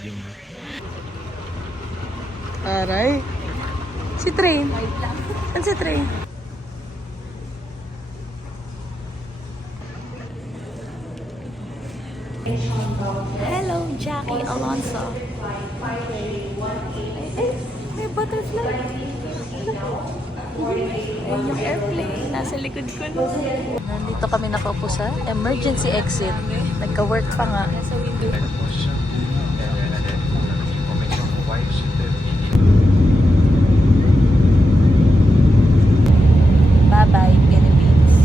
medium. Aray. Si Train. Ano si Train? Hello, Jackie Alonso. May butterfly. Ayun yung airplane. Nasa likod ko. Nandito kami nakaupo sa emergency exit. Nagka-work pa nga. Nasa window. Bye-bye, Philippines.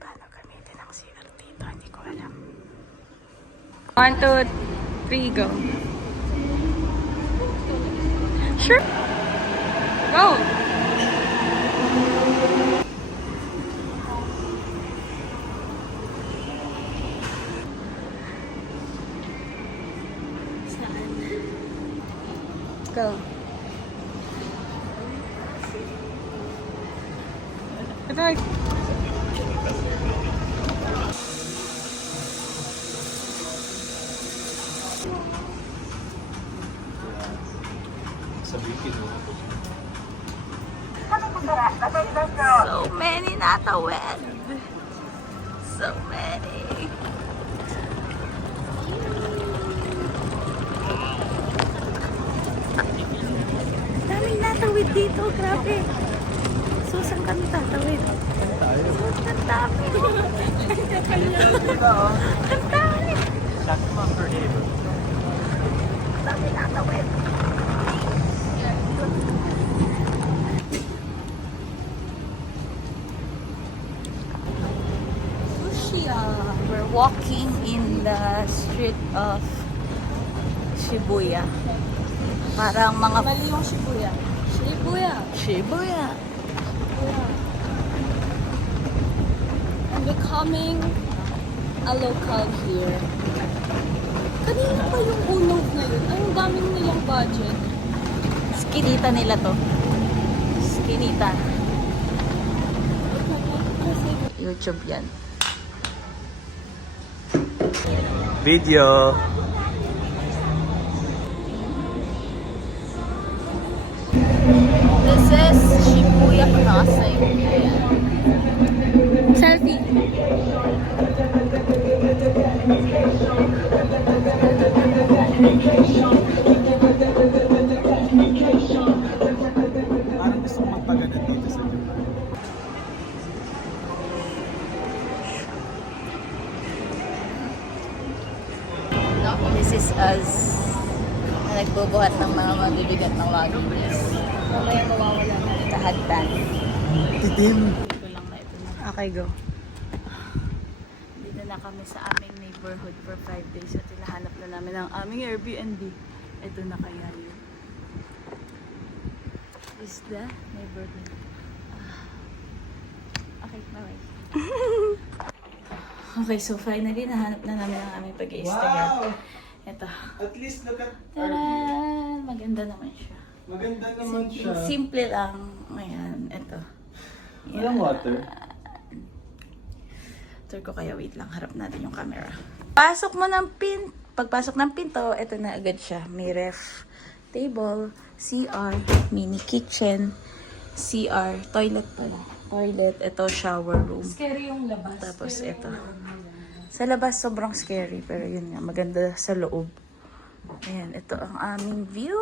Paano gamitin ang CR dito? Hindi ko alam. 1, 2, 3, go. Sure. Go. Saan? Go. Ito. So many natawid. So many. Daming natawid dito, grabe. So saan kami tatawid? Ang dami. Ang dami. Dami natawid. We're walking in the street of Shibuya. Parang mga... Mali yung Shibuya. Shibuya. Shibuya. I'm becoming a local here. Kanina pa yung ulog na yun. Ang daming nilang budget. Skinita nila to. Skinita. Kasi YouTube yan. Video. This is Shibuya Crossing. selfie. Parang gusto ko magpaganda dito sa Japan. This is us na nagbubuhat ng mga mabibigat ng luggage. Mamaya mawawala na. Kahagtan. Titim. Ito lang na ito na. Okay, go. Dito na kami sa aming neighborhood for 5 days at hinahanap na namin ang aming Airbnb. Ito na kaya yun. Is the neighborhood. Okay, bye-bye. Okay, so finally nahanap na namin ang aming pag-i-stay. Wow! Ito. At least look at Taran! Maganda naman siya. Maganda naman siya. Simple lang. Ayan, ito. Walang water. Tour ko kaya, wait lang. Harap natin yung camera. Pasok mo ng pagpasok ng pinto, ito na agad siya. May ref, table, CR, mini kitchen, CR, toilet pala. Toilet, ito shower room. Scary yung labas. Tapos ito. Sa labas sobrang scary, pero yun nga, maganda sa loob. Ayan, ito ang aming view.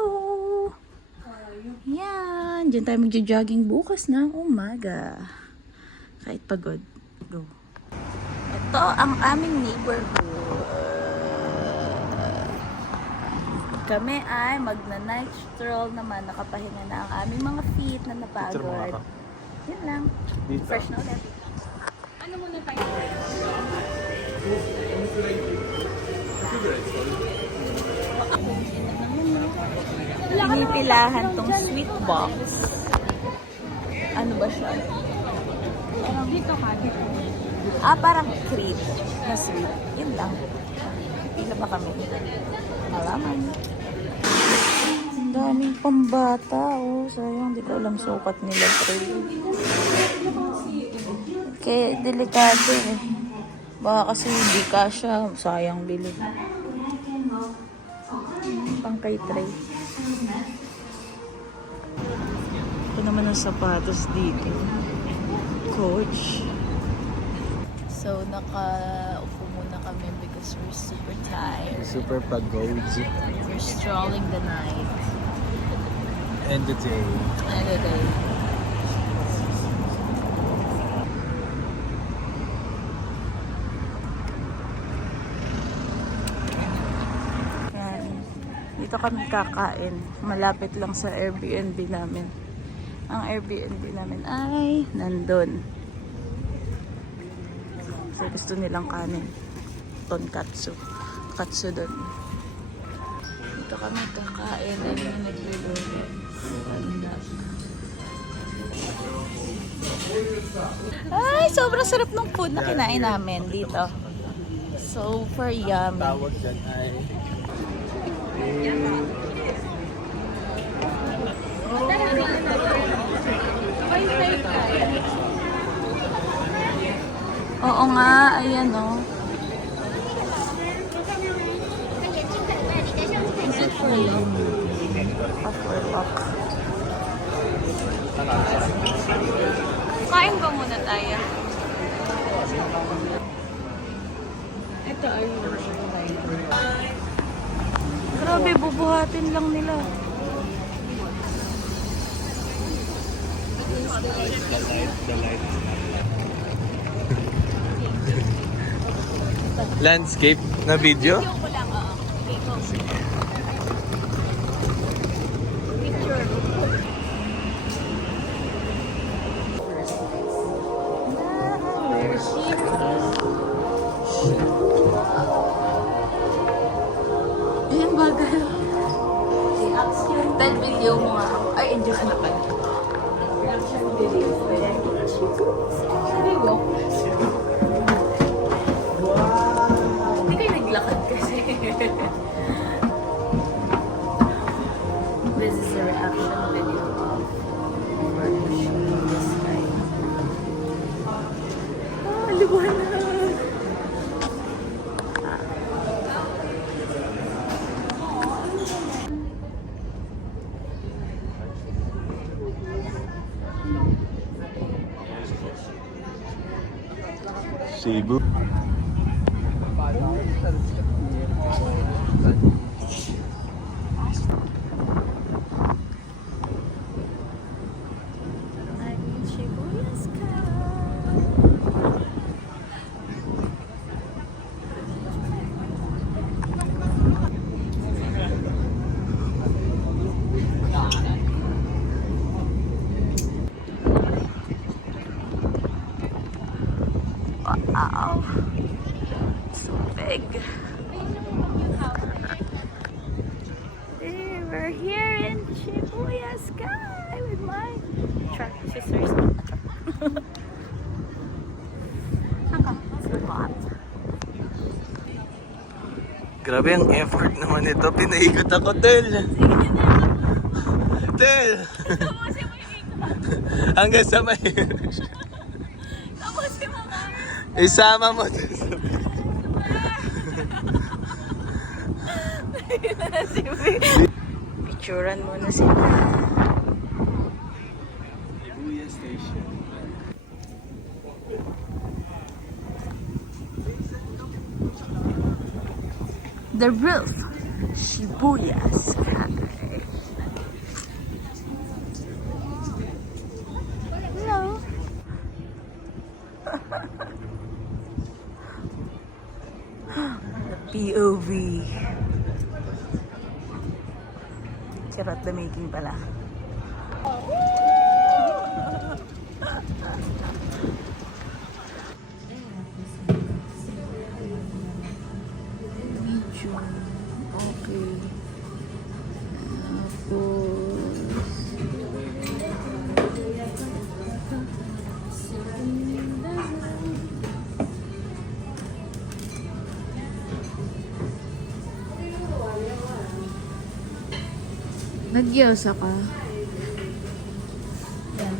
Yan, dyan tayo magja-jogging bukas ng umaga. Kahit pagod. Go. Ito ang aming neighborhood. Kami ay magna-night stroll naman. Nakapahinga na ang aming mga feet na napagod. Yun lang. Dito. Fresh na ulit. Ano muna tayo? Pinipilahan tong sweet box. Ano ba siya? Dito ka. Dito. Parang cream na sweet. Yun lang. Pila ba kami? Malaman. Ang daming pambata. Oh, sayang. Di ko alam sukat nila. Okay, delikado eh. Baka kasi hindi kasya. Sayang bili. Pang kay tray. Ito naman ang sapatos dito. Coach. So, nakaupo muna kami because we're super tired. Super pagod. We're strolling the night. And the day. And the day. Yan. Dito kami kakain. Malapit lang sa Airbnb namin. Ang Airbnb namin ay nandun. So gusto nilang kanin. Tonkatsu. Katsu doon. Dito kami kakain. Ay yung nagluluto. Ay, sobrang sarap ng food na kinain namin dito. Super yummy. Tawag dyan ay... Oo nga, ayan o. Is it for you? Kain ba muna tayo? Ito ay grabe, bubuhatin lang nila. Landscape na video? Ko lang, oo. Okay, go. Picture. Ayan, bagay. Dahil video mo nga ako. Ay, enjoy ka na pala. Sabi mo? Hindi kayo naglakad kasi. This is a reaction video for the show this night. Liwanag! Cebu. Wow, so big. Hey, we're here in Shibuya Sky with my truck sisters. Grabe ang effort naman ito. Pinaikot ako, Tel. Tel! Hanggang sa may... Tapos si Mama. Isama mo. Picturean muna sila. Shibuya Station. The roof, Shibuya Sky. Hello. POV. Charot the making pala. Medyo okay. Tapos Nagyosa ka. Yan.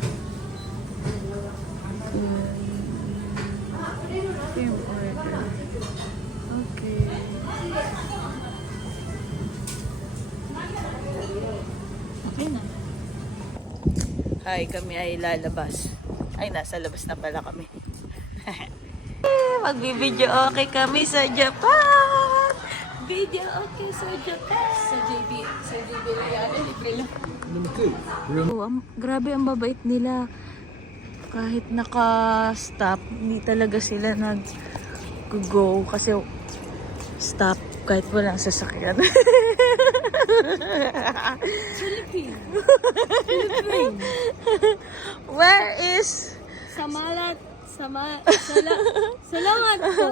Firm order. Okay. Okay na. Hi, kami ay lalabas. Ay, nasa labas na pala kami. Magbibideo okay kami sa Japan! Video okay sa Japan! Sa JB yan, libre lang. Grabe ang babait nila. Kahit naka-stop, hindi talaga sila nag-go kasi stop kahit walang sasakyan. Philippine. Where is... Salamat po.